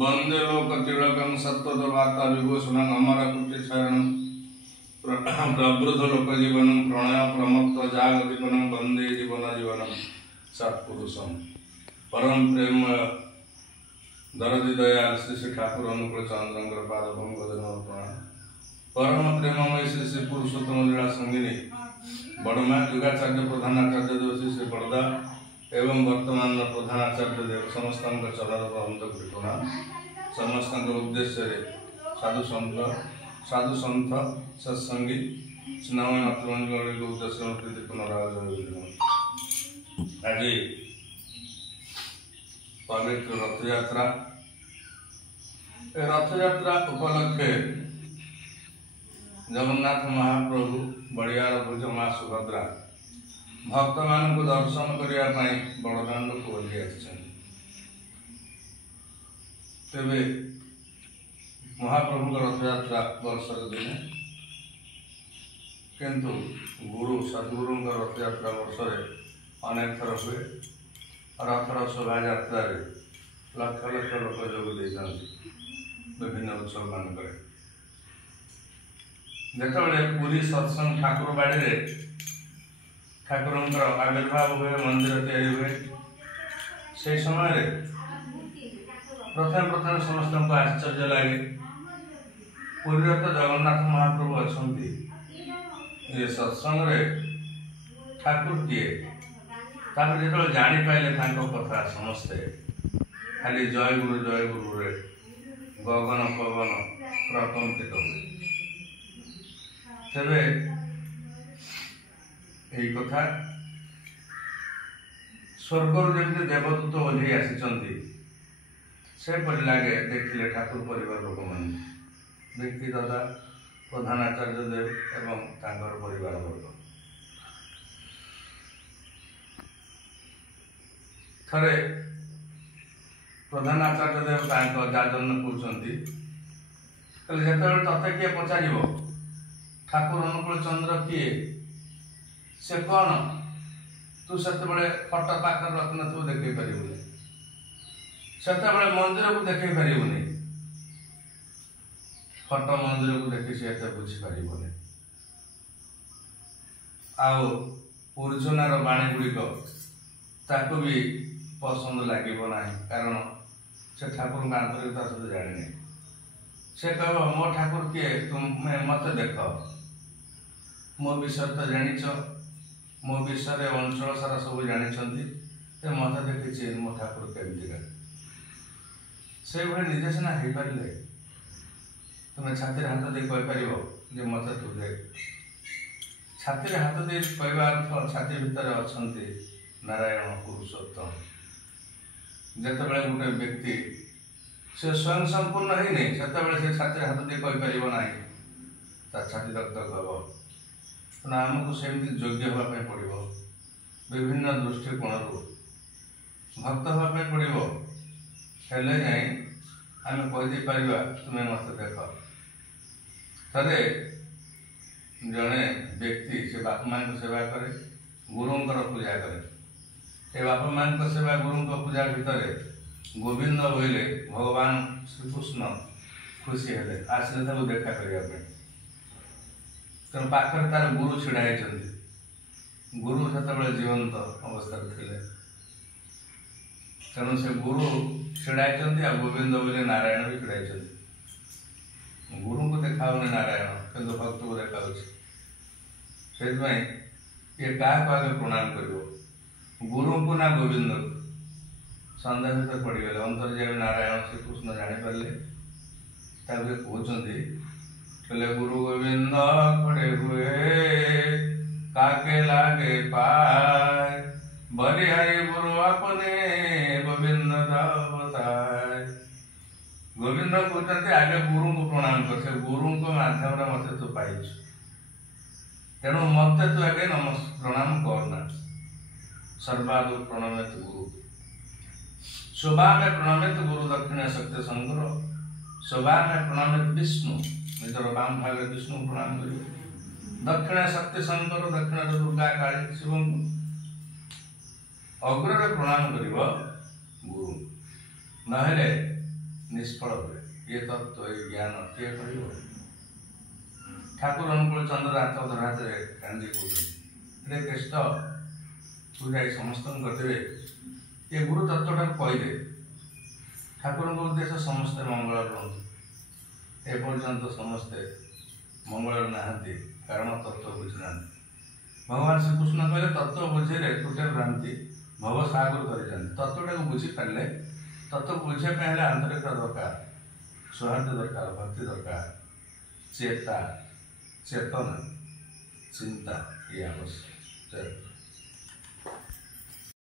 वंदे लोकतिलकं सत्त्ववार्ता विभूषणं अमरकुटिशरणं प्रवृद्ध लोकजीवनं प्रणय प्रमत्त जागदीपनं वंदे जीवनं सत्पुरुषं परम प्रेम दरदी दयाल श्री श्री ठाकुर अनुकूल चंद्रंकर पाद पंकज प्रणाम। परम प्रेममय श्री श्री पुरुषोत्तम लीला संगिनी बड़मा युगाचार्य प्रधानाचार्य देव श्री श्री बड़दा एवं वर्तमान प्रधानाचार्य देव समस्त चरण प्रणाम। समस्त उद्देश्य साधु संत सत्संगी स्नान आत्मंजल उद्देश्य प्रीति पुनराज। आज पवित्र रथयात्रा उपलक्षे जगन्नाथ महाप्रभु बड़ियार भुज माँ सुभद्रा भक्त मान दर्शन करने बड़दाण्ड को ओह्लि तेरे महाप्रभु रथयात्रा वर्षर दिने किंतु गुरु सद्गुरु रथयात्रा वर्ष अनेक थर हुए। रथर शोभा यात्रा लक्ष लक्ष लोक जोग विभिन्न उत्सव मानक जिते पुरी सत्संग ठाकुर बाड़ी ठाकुर आविर्भाव हुए मंदिर तैयारी हुए से समय प्रथम प्रथम समस्त को आश्चर्य लगे पुरी तो जगन्नाथ महाप्रभु अच्छा ये सत्संग ठाकुर किए जो जापारे कथा समस्ते खाली जय गुरु रे गगन पवन प्रकंपित हुए। तेरे यही कथा स्वर्गर जमी देवदूत ओह्लि आसी से परि लगे देखिले ठाकुर परिवार लोक मैंने व्यक्ति दादा प्रधानाचार्य देव एवं तांकर परिवार वर्ग थरे प्रधानाचार्य देव जाजन कहते जो तते किए पचार ठाकुर अनुकूल चंद्र किए से कौन तू से फट पाखे रखी न देख पारे से मंदिर को देख पारे फट मंदिर को देखी से बुझीपारे आर्जुनार बाणी गुड़िक ताको भी पसंद लगे ना कारण से ठाकुर का आंतरिकता सहित जाने से कह मो ठाकुर किए तुम्हें मत देख मो विषय तो जाच मो विषय अंचल सारा सब जानी मत देखी मो ठाकुर केमती से भाई निजे सीना हो पारे तुम्हें छाती हाथ दे कहीपर मत तू देख छाती हाथ दे कहवा अर्थ छाती भितर अच्छा नारायण पुरुषोत्तम जिते गोटे व्यक्ति से स्वयं संपूर्ण है नहीं से छाती हाथ दे कहीपर ना छाती रक्त हम आमको सेमती योग्य हाँपी पड़ो विभिन्न दृष्टिकोण भक्त हाँपी पड़ो हेले जाए आम कहीदे पार तुम्हें मत देख थे जड़े व्यक्ति से बापा माँ सेवा करे गुरुंर पूजा करे बापा माँ सेवा गुरु पूजा भितर गोविंद बोले भगवान श्रीकृष्ण खुशी हेले आसिले देखा करने तेणु पाखे तार गुरु छिड़ाई गुरु से जीवंत अवस्था थे तेणु से गुरु छिड़ाई गोविंद बोले नारायण भी छिड़ाई गुरु को देखा नारायण कि भक्त को देखा से ये क्या आगे प्रणाम कर गुरु को ना गोविंद को सन्देह भितर पड़गले अंतर्यामी नारायण श्रीकृष्ण जापारे कहते गुरु गोविंद खड़े हुए काके लागे पाए बलिहारी गुरु अपने गोविंद बताए गोविंद कहते आगे गुरु को प्रणाम कर से गुरु को माध्यम मत तू पाई तेणु मत तू आगे प्रणाम करना सर्वादु प्रणमित गुरु शोभा में प्रणमित गुरु दक्षिण सत्य संग्रह शोभा में प्रणमित विष्णु निजर बाम भाग विष्णु प्रणाम कर दक्षिण सत्य शंकर दक्षिण दुर्गा काली शिव ଅଗ୍ରରେ ପ୍ରଣାମ କରିବ ଗୁରୁ, ନହେଲେ ନିଷ୍ଫଳ ହୁଏ। ଇଏ ତତ୍ତ୍ୱ ଏ ଜ୍ଞାନ କିଏ କହିବ? ଠାକୁର ଅନୁକୂଳ ଚନ୍ଦ୍ର ହାତ ଧରା ହାତରେ କାନ୍ଦି କହୁଛନ୍ତି, ରେ କୃଷ୍ଣ ତୁ ଯାଇ ସମସ୍ତଙ୍କୁ କରିଦେବେ ଏ ଗୁରୁ ତତ୍ତ୍ୱଟାକୁ କହିଦେ। ଠାକୁରଙ୍କ ଉଦ୍ଦେଶ୍ୟ ସମସ୍ତେ ମଙ୍ଗଳ ରୁହନ୍ତୁ। ଏପର୍ଯ୍ୟନ୍ତ ସମସ୍ତେ ମଙ୍ଗଳରେ ନାହାନ୍ତି, କାରଣ ତତ୍ତ୍ୱ ବୁଝୁନାହାନ୍ତି। ଭଗବାନ ଶ୍ରୀକୃଷ୍ଣ କହିଲେ ତତ୍ତ୍ୱ ବୁଝିଲେ ତୁଟେ ଭ୍ରାନ୍ତି ଭବ ସାଗର ଧରିଛନ୍ତି। ତତ୍ତ୍ୱଟାକୁ ବୁଝିପାରିଲେ, ତତ୍ତ୍ୱକୁ ବୁଝିବା ପାଇଁ ହେଲେ ଆନ୍ତରିକତା ଦରକାର, ସୌହାର୍ଦ୍ଦ୍ୟ ଦରକାର, ଭକ୍ତି ଦରକାର, ଚେତନା, ଚିନ୍ତା ଇଏ ଆବଶ୍ୟକ।